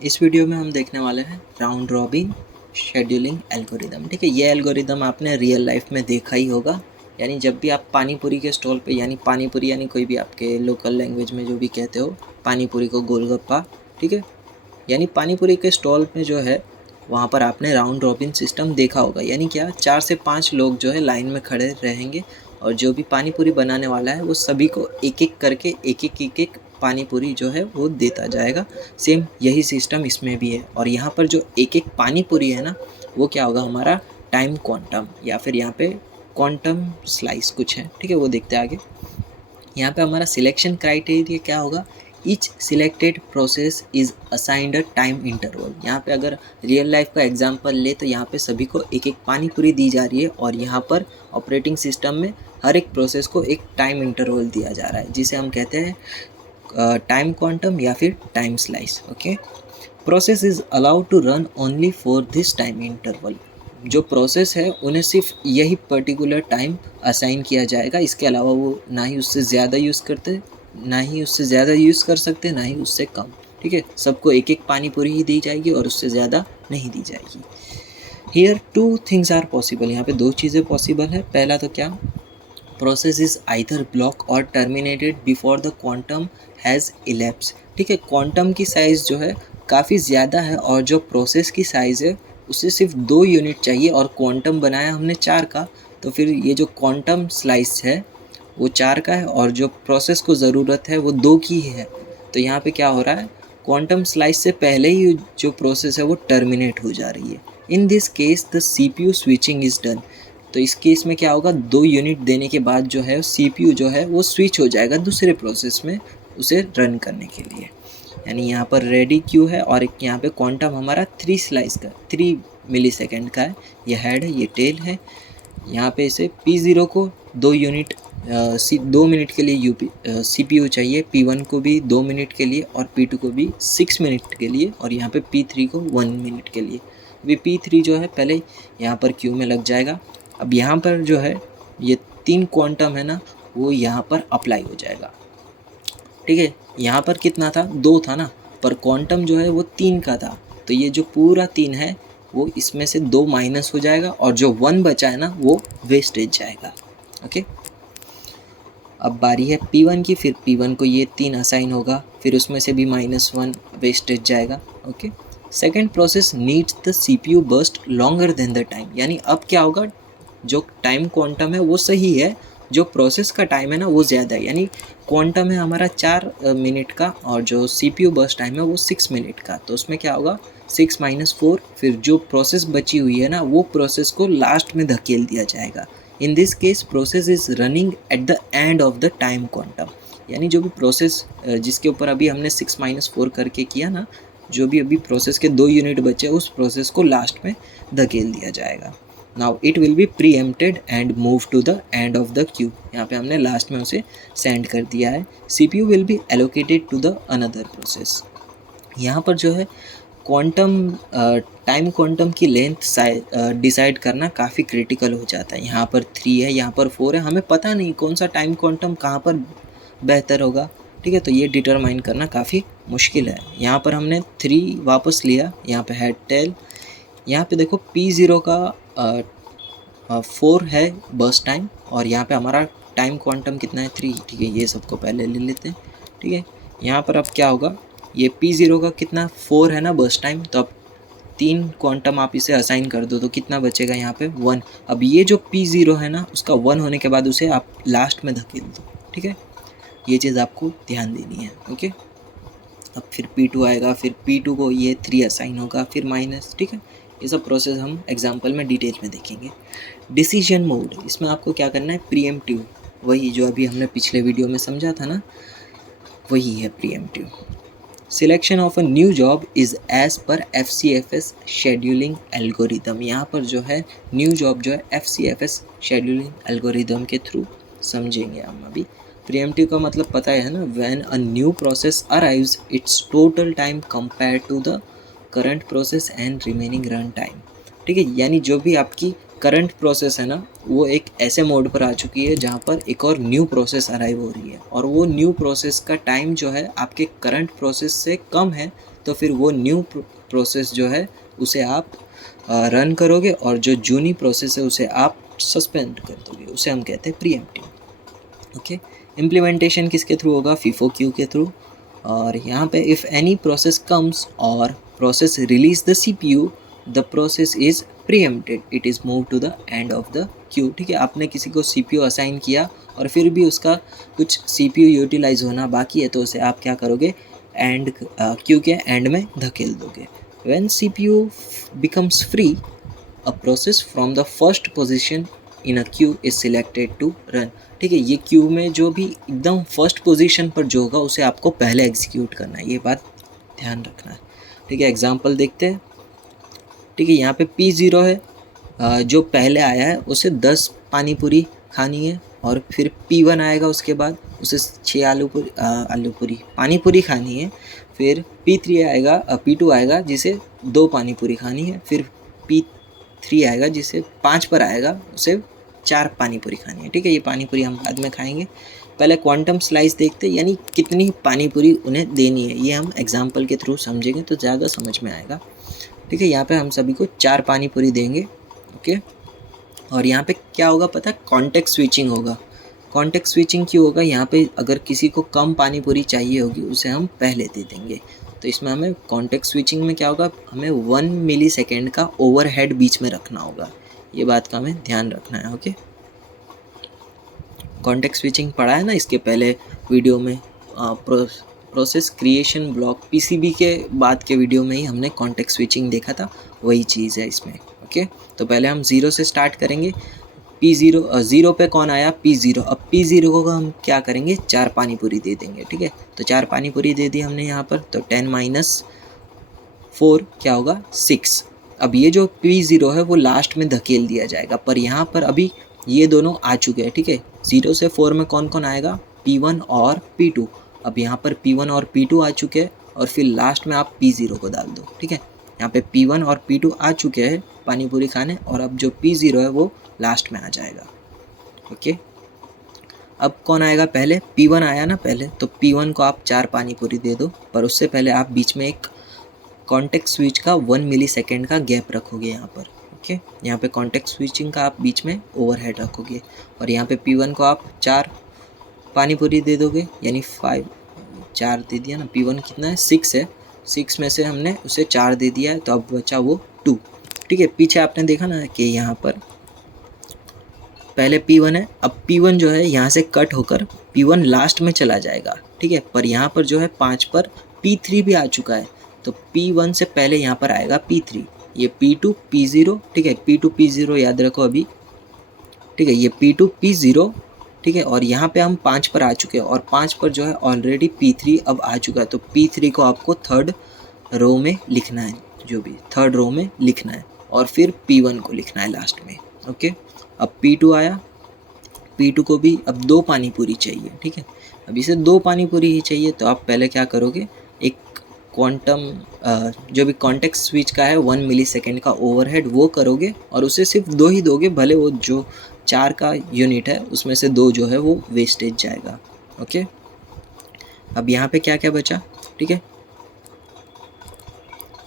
इस वीडियो में हम देखने वाले हैं राउंड रॉबिन शेड्यूलिंग एल्गोरिदम। ठीक है, ये एल्गोरिदम आपने रियल लाइफ में देखा ही होगा। यानी जब भी आप पानी पूरी के स्टॉल पे, यानी पानी पूरी यानी कोई भी आपके लोकल लैंग्वेज में जो भी कहते हो, पानी पूरी को गोलगप्पा, ठीक है, यानी पानी पूरी के स्टॉल में जो है वहाँ पर आपने राउंड रॉबिन सिस्टम देखा होगा। यानी क्या, 4 से 5 लोग जो है लाइन में खड़े रहेंगे और जो भी पानी पूरी बनाने वाला है वो सभी को एक एक करके एक एक पानी पूरी जो है वो देता जाएगा। सेम यही सिस्टम इसमें भी है। और यहाँ पर जो एक एक पानी पूरी है ना, वो क्या होगा, हमारा टाइम क्वांटम, या फिर यहाँ पे क्वांटम स्लाइस कुछ है। ठीक है, वो देखते हैं आगे। यहाँ पे हमारा सिलेक्शन क्राइटेरिया क्या होगा, each selected process is assigned a time interval. यहाँ पे अगर रियल लाइफ का एग्जांपल ले तो यहाँ पे सभी को एक एक पानी पूरी दी जा रही है और यहाँ पर ऑपरेटिंग सिस्टम में हर एक प्रोसेस को एक टाइम इंटरवल दिया जा रहा है, जिसे हम कहते हैं टाइम क्वांटम या फिर time slice. Okay, process is allowed to run only for this time interval. जो प्रोसेस है उन्हें सिर्फ यही पर्टिकुलर टाइम असाइन किया जाएगा, इसके अलावा वो ना ही उससे ज़्यादा यूज़ करते, ना ही उससे ज़्यादा यूज़ कर सकते, ना ही उससे कम। ठीक है, सबको एक एक पानी पूरी ही दी जाएगी और उससे ज़्यादा नहीं दी जाएगी। Here 2 things are possible. यहाँ पे 2 चीज़ें पॉसिबल है। पहला तो क्या, प्रोसेस इज आइदर ब्लॉक और terminated before the quantum has elapse. ठीक है, क्वांटम की साइज़ जो है काफ़ी ज़्यादा है और जो प्रोसेस की साइज़ है उसे सिर्फ 2 यूनिट चाहिए और क्वांटम बनाया हमने 4 का, तो फिर ये जो क्वांटम स्लाइस है वो 4 का है और जो प्रोसेस को ज़रूरत है वो 2 की ही है। तो यहाँ पे क्या हो रहा है, क्वांटम स्लाइस से पहले ही जो प्रोसेस है वो टर्मिनेट हो जा रही है। In this case the CPU switching is done. तो इस केस में क्या होगा, 2 यूनिट देने के बाद जो है CPU जो है वो स्विच हो जाएगा दूसरे प्रोसेस में उसे रन करने के लिए। यानी यहाँ पर रेडी क्यू है और एक यहाँ पे क्वांटम हमारा 3 स्लाइस का 3 मिलीसेकंड का है। ये हेड है, ये टेल है। यहाँ पे इसे P0 को 2 यूनिट 2 मिनट के लिए CPU चाहिए, P1 को भी 2 मिनट के लिए और P2 को भी 6 मिनट के लिए और यहाँ पे P3 को 1 मिनट के लिए। अभी P3 जो है पहले यहाँ पर क्यू में लग जाएगा। अब यहाँ पर जो है ये 3 क्वांटम है ना, वो यहाँ पर अप्लाई हो जाएगा। ठीक है, यहाँ पर कितना था, 2 था ना, पर क्वांटम जो है वो 3 का था, तो ये जो पूरा 3 है वो इसमें से 2 माइनस हो जाएगा और जो 1 बचा है ना वो वेस्टेज जाएगा। ओके, अब बारी है P1 की। फिर P1 को ये 3 असाइन होगा, फिर उसमें से भी -1 वेस्टेज जाएगा। Okay, second process needs the CPU burst longer than the time. यानी अब क्या होगा, जो टाइम क्वांटम है वो सही है, जो प्रोसेस का टाइम है ना वो ज़्यादा है। यानी क्वांटम है हमारा 4 मिनट का और जो CPU बर्स्ट टाइम है वो 6 मिनट का। तो उसमें क्या होगा, 6 - 4, फिर जो प्रोसेस बची हुई है ना वो प्रोसेस को लास्ट में धकेल दिया जाएगा। In this case process is running at the end of the time quantum. यानी जो भी प्रोसेस जिसके ऊपर अभी हमने 6 - 4 करके किया ना, जो भी अभी प्रोसेस के 2 यूनिट बचे उस प्रोसेस को लास्ट में धकेल दिया जाएगा। Now it will be preempted and move to the end of the queue. यहाँ पे हमने लास्ट में उसे सेंड कर दिया है। CPU will be allocated to the another process. यहाँ पर जो है क्वांटम टाइम क्वांटम की लेंथ डिसाइड करना काफ़ी क्रिटिकल हो जाता है। यहाँ पर 3 है, यहाँ पर 4 है, हमें पता नहीं कौन सा टाइम क्वांटम कहाँ पर बेहतर होगा। ठीक है, तो ये डिटरमाइन करना काफ़ी मुश्किल है। यहाँ पर हमने 3 वापस लिया, यहाँ पे हेड टेल। यहाँ पे देखो P0 का 4 है बर्स्ट टाइम और यहाँ पे हमारा टाइम क्वांटम कितना है, 3। ठीक है, ये सबको पहले ले लेते हैं। ठीक है, यहाँ पर अब क्या होगा, ये P0 का कितना 4 है ना बर्स्ट टाइम, तो अब 3 क्वांटम आप इसे असाइन कर दो तो कितना बचेगा यहाँ पे 1। अब ये जो P0 है ना उसका 1 होने के बाद उसे आप लास्ट में धकेल दो। ठीक है, ये चीज़ आपको ध्यान देनी है। ओके, अब फिर P2 आएगा, फिर P2 को ये 3 असाइन होगा, फिर माइनस। ठीक है, ये सब प्रोसेस हम एग्जांपल में डिटेल में देखेंगे। डिसीजन मोड, इसमें आपको क्या करना है, प्रीएम्प्टिव, वही जो अभी हमने पिछले वीडियो में समझा था ना, वही है preemptive. Selection of a new job is as per FCFS scheduling algorithm. यहाँ पर जो है न्यू जॉब जो है FCFS शेड्यूलिंग एल्गोरिदम के थ्रू समझेंगे हम अभी। प्रीएम्प्टिव का मतलब पता है ना, when a new process arrives its total time compare to the current process and remaining run time. ठीक है, यानी जो भी आपकी करंट प्रोसेस है ना वो एक ऐसे मोड पर आ चुकी है जहाँ पर एक और न्यू प्रोसेस अराइव हो रही है और वो न्यू प्रोसेस का टाइम जो है आपके करंट प्रोसेस से कम है, तो फिर वो न्यू प्रोसेस जो है उसे आप रन करोगे, और जो जूनी प्रोसेस है उसे आप सस्पेंड कर दोगे, उसे हम कहते हैं प्रीएम्प्टिंग। ओके, इम्प्लीमेंटेशन किसके थ्रू होगा? फीफो क्यू के थ्रू। और यहाँ पे इफ़ एनी प्रोसेस कम्स और process release the CPU, the process is preempted, it is move to the end of the queue. ठीक है, आपने किसी को सीपीयू असाइन किया और फिर भी उसका कुछ सीपीयू यूटिलाइज होना बाकी है, तो उसे आप क्या करोगे? एंड क्यू के एंड में धकेल दोगे। When CPU becomes free, a process from the first position in a queue is selected to run. ठीक है, ये क्यू में जो भी एकदम फर्स्ट पोजीशन पर जो होगा उसे आपको पहले एग्जीक्यूट करना है, ये बात ध्यान रखना है। ठीक है, एग्जांपल देखते हैं। ठीक है, यहाँ पे P0 है, जो पहले आया है उसे 10 पानी पूरी खानी है, और फिर P1 आएगा उसके बाद, उसे 6 आलू पूरी पानी पूरी खानी है। फिर P3 आएगा, P2 आएगा जिसे 2 पानी पूरी खानी है। फिर P3 आएगा जिसे 5 पर आएगा, उसे 4 पानी पूरी खानी है। ठीक है, ये पानी पूरी हम बाद में खाएंगे। पहले क्वांटम स्लाइस देखते हैं, यानी कितनी पानी पूरी उन्हें देनी है, ये हम एग्जाम्पल के थ्रू समझेंगे तो ज़्यादा समझ में आएगा। ठीक है, यहाँ पे हम सभी को 4 पानी पूरी देंगे। ओके, और यहाँ पे क्या होगा पता है? कॉन्टेक्स्ट स्विचिंग होगा। कॉन्टेक्स्ट स्विचिंग क्यों होगा? यहाँ पे अगर किसी को कम पानी पूरी चाहिए होगी उसे हम पहले दे देंगे। तो इसमें हमें कॉन्टेक्स्ट स्विचिंग में क्या होगा? हमें 1 मिलीसेकेंड का ओवरहेड बीच में रखना होगा, ये बात का हमें ध्यान रखना है। ओके, कॉन्टेक्स्ट स्विचिंग पढ़ा है ना इसके पहले वीडियो में, प्रोसेस क्रिएशन ब्लॉक पीसीबी के बाद के वीडियो में ही हमने कॉन्टेक्स्ट स्विचिंग देखा था, वही चीज़ है इसमें। ओके, तो पहले हम 0 से स्टार्ट करेंगे। P0 0 पे कौन आया? P0। अब P0 को हम क्या करेंगे? 4 पानी पूरी दे देंगे। ठीक है, तो 4 पानी पूरी दे दी हमने यहाँ पर, तो 10 - 4 क्या होगा? 6। अब ये जो P0 है वो लास्ट में धकेल दिया जाएगा, पर यहाँ पर अभी ये दोनों आ चुके हैं। ठीक है, 0 से 4 में कौन कौन आएगा? P1 और P2। अब यहाँ पर P1 और P2 आ चुके हैं, और फिर लास्ट में आप P0 को डाल दो। ठीक है, यहाँ पे P1 और P2 आ चुके हैं पानी पूरी खाने, और अब जो P0 है वो लास्ट में आ जाएगा। ओके, अब कौन आएगा पहले? P1 आया ना पहले, तो P1 को आप 4 पानी पूरी दे दो, पर उससे पहले आप बीच में एक कॉन्टेक्स्ट स्विच का 1 मिलीसेकेंड का गैप रखोगे यहाँ पर। ओके, यहाँ पे कॉन्टेक्स्ट स्विचिंग का आप बीच में ओवरहेड रखोगे, और यहाँ पे P1 को आप 4 पानी पूरी दे दोगे, यानी 5 4 दे दिया ना। P1 कितना है? 6 है, 6 में से हमने उसे 4 दे दिया है, तो अब बचा वो 2। ठीक है, पीछे आपने देखा ना कि यहाँ पर पहले P1 है, अब P1 जो है यहाँ से कट होकर P1 लास्ट में चला जाएगा। ठीक है, पर यहाँ पर जो है 5 पर P3 भी आ चुका है, तो P1 से पहले यहाँ पर आएगा P3, ये P2 P0। ठीक है, P2 P0 याद रखो अभी। ठीक है, ये P2 P0। ठीक है, और यहाँ पे हम 5 पर आ चुके हैं, और 5 पर जो है ऑलरेडी P3 अब आ चुका है, तो P3 को आपको थर्ड रो में लिखना है, जो भी थर्ड रो में लिखना है, और फिर P1 को लिखना है लास्ट में। ओके, अब P2 आया, P2 को भी अब 2 पानी पूरी चाहिए। ठीक है, अब इसे 2 पानी पूरी ही चाहिए, तो आप पहले क्या करोगे? एक क्वांटम जो भी कॉन्टेक्स्ट स्विच का है 1 मिलीसेकेंड का ओवरहेड वो करोगे, और उसे सिर्फ 2 ही दोगे, भले वो जो 4 का यूनिट है उसमें से 2 जो है वो वेस्टेज जाएगा। ओके, अब यहाँ पे क्या क्या बचा? ठीक है,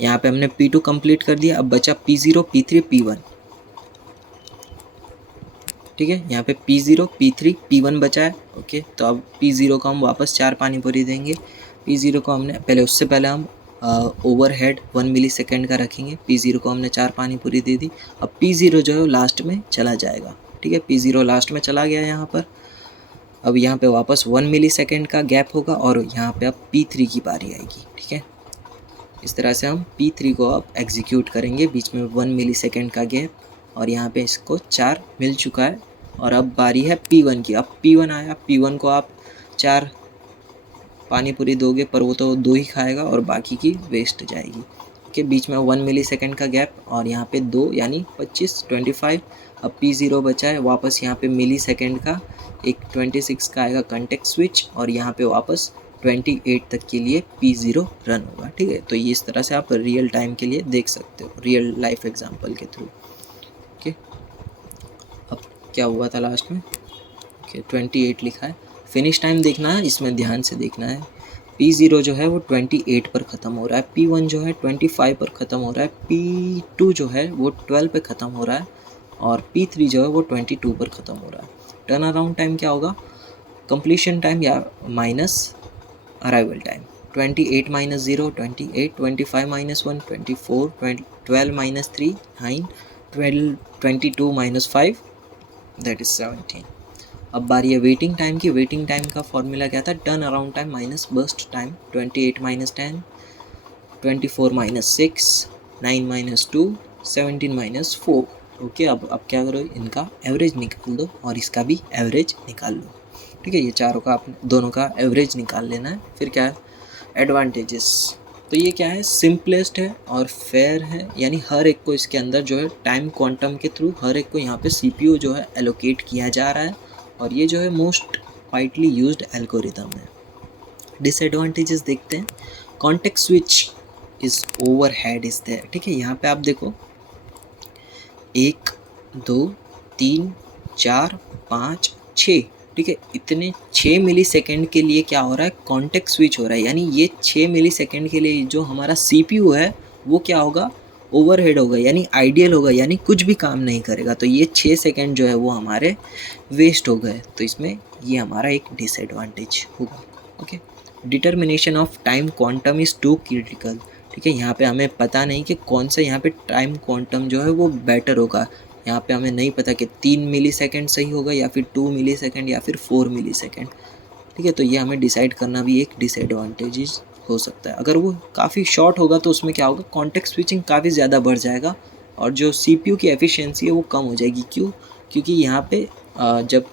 यहाँ पे हमने P2 कंप्लीट कर दिया, अब बचा P0 P3 P1। ठीक है, यहाँ पे P0 P3 P1 बचा है। ओके, तो अब P0 को हम वापस 4 पानी पूरी देंगे। P0 को हमने पहले, उससे पहले हम ओवरहेड 1 मिलीसेकेंड का रखेंगे। P0 को हमने 4 पानी पूरी दे दी, अब P0 जो है वो लास्ट में चला जाएगा। ठीक है, P0 लास्ट में चला गया यहाँ पर। अब यहाँ पे वापस 1 मिलीसेकेंड का गैप होगा, और यहाँ पे अब P3 की बारी आएगी। ठीक है, इस तरह से हम P3 को अब एग्जीक्यूट करेंगे, बीच में 1 मिलीसेकेंड का गैप, और यहाँ पे इसको 4 मिल चुका है, और अब बारी है P1 की। अब P1 आया, P1 को आप 4 पानी पूरी दोगे, पर वो तो 2 ही खाएगा और बाकी की वेस्ट जाएगी। के बीच में 1 मिलीसेकेंड का गैप, और यहाँ पे 2 यानी 25। अब P0 बचा है, वापस यहाँ पे मिलीसेकेंड का एक 26 का आएगा कॉन्टेक्स्ट स्विच, और यहाँ पे वापस 28 तक के लिए P0 रन होगा। ठीक है, तो ये इस तरह से आप रियल टाइम के लिए देख सकते हो, रियल लाइफ एग्जांपल के थ्रू। ओके, अब क्या हुआ था लास्ट में? ओके, 28 लिखा है। फिनिश टाइम देखना है, इसमें ध्यान से देखना है। P0 जो है वो 28 पर ख़त्म हो रहा है, P1 जो है 25 पर ख़त्म हो रहा है, P2 जो है वो 12 पे ख़त्म हो रहा है और P3 जो है वो 22 पर ख़त्म हो रहा है। टर्न अराउंड टाइम क्या होगा? कंप्लीशन टाइम या minus arrival time. 28 minus 0 28, 25 minus 1 24, 12 minus 3 9, 12 22 minus 5 that is 17। अब बारी है वेटिंग टाइम की। वेटिंग टाइम का फॉर्मूला क्या था? Turn around time minus burst time. 28 minus 10, 24 minus 6, 9 minus 2, 17 minus 4। Okay, अब क्या करो, इनका एवरेज निकाल दो और इसका भी एवरेज निकाल लो। ठीक है, ये चारों का आपने दोनों का एवरेज निकाल लेना है। फिर क्या है एडवांटेजेस? तो ये क्या है, सिंपलेस्ट है और फेयर है, यानी हर एक को इसके अंदर जो है टाइम क्वांटम के थ्रू हर एक को यहाँ पे सीपीयू जो है एलोकेट किया जा रहा है और ये जो है मोस्ट वाइडली यूज्ड एल्गोरिदम है। डिसएडवांटेजेस देखते हैं। Context switch is overhead is there. ठीक है, यहाँ पे आप देखो 1 2 3 4 5 6, ठीक है, इतने 6 मिली सेकेंड के लिए क्या हो रहा है, कॉन्टेक्स्ट स्विच हो रहा है। यानी ये 6 मिली सेकेंड के लिए जो हमारा सीपीयू है वो क्या होगा, ओवरहेड होगा, यानी आइडियल होगा, यानी कुछ भी काम नहीं करेगा। तो ये 6 सेकेंड जो है वो हमारे वेस्ट हो गए। तो इसमें ये हमारा एक डिसएडवांटेज होगा। Okay, determination of time quantum is too critical. ठीक है, यहाँ पे हमें पता नहीं कि कौन सा यहाँ पे टाइम क्वांटम जो है वो बेटर होगा। यहाँ पे हमें नहीं पता कि 3 मिली सेकेंड सही होगा या फिर 2 मिली सेकेंड या फिर 4 मिली सेकेंड। ठीक है, तो ये हमें डिसाइड करना भी एक डिसएडवांटेज हो सकता है। अगर वो काफ़ी शॉर्ट होगा तो उसमें क्या होगा, कॉन्टेक्स्ट स्विचिंग काफ़ी ज़्यादा बढ़ जाएगा और जो सीपीयू की एफिशिएंसी है वो कम हो जाएगी। क्यों? क्योंकि यहाँ पे जब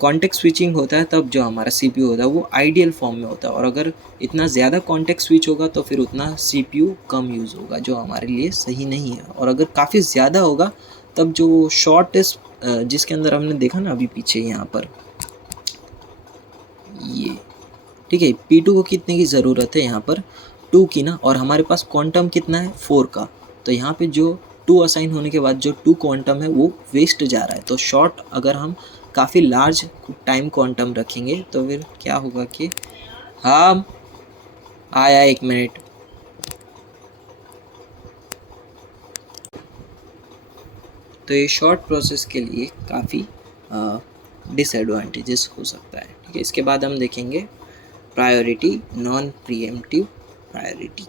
कॉन्टेक्स्ट स्विचिंग होता है तब जो हमारा सीपीयू होता है वो आइडियल फॉर्म में होता है और अगर इतना ज़्यादा कॉन्टेक्स्ट स्विच होगा तो फिर उतना सीपीयू कम यूज़ होगा, जो हमारे लिए सही नहीं है। और अगर काफ़ी ज़्यादा होगा तब जो शॉर्टेस्ट जिसके अंदर हमने देखा ना अभी पीछे यहाँ पर ये, ठीक है, P2 को कितने की ज़रूरत है यहाँ पर 2 की ना, और हमारे पास क्वांटम कितना है 4 का। तो यहाँ पे जो 2 असाइन होने के बाद जो 2 क्वांटम है वो वेस्ट जा रहा है। तो शॉर्ट अगर हम काफ़ी लार्ज टाइम क्वांटम रखेंगे तो फिर क्या होगा कि हाँ आया 1 मिनट। तो ये शॉर्ट प्रोसेस के लिए काफ़ी डिसएडवांटेजेस हो सकता है। ठीक है, इसके बाद हम देखेंगे प्रायोरिटी, नॉन प्रीएम्प्टिव प्रायोरिटी।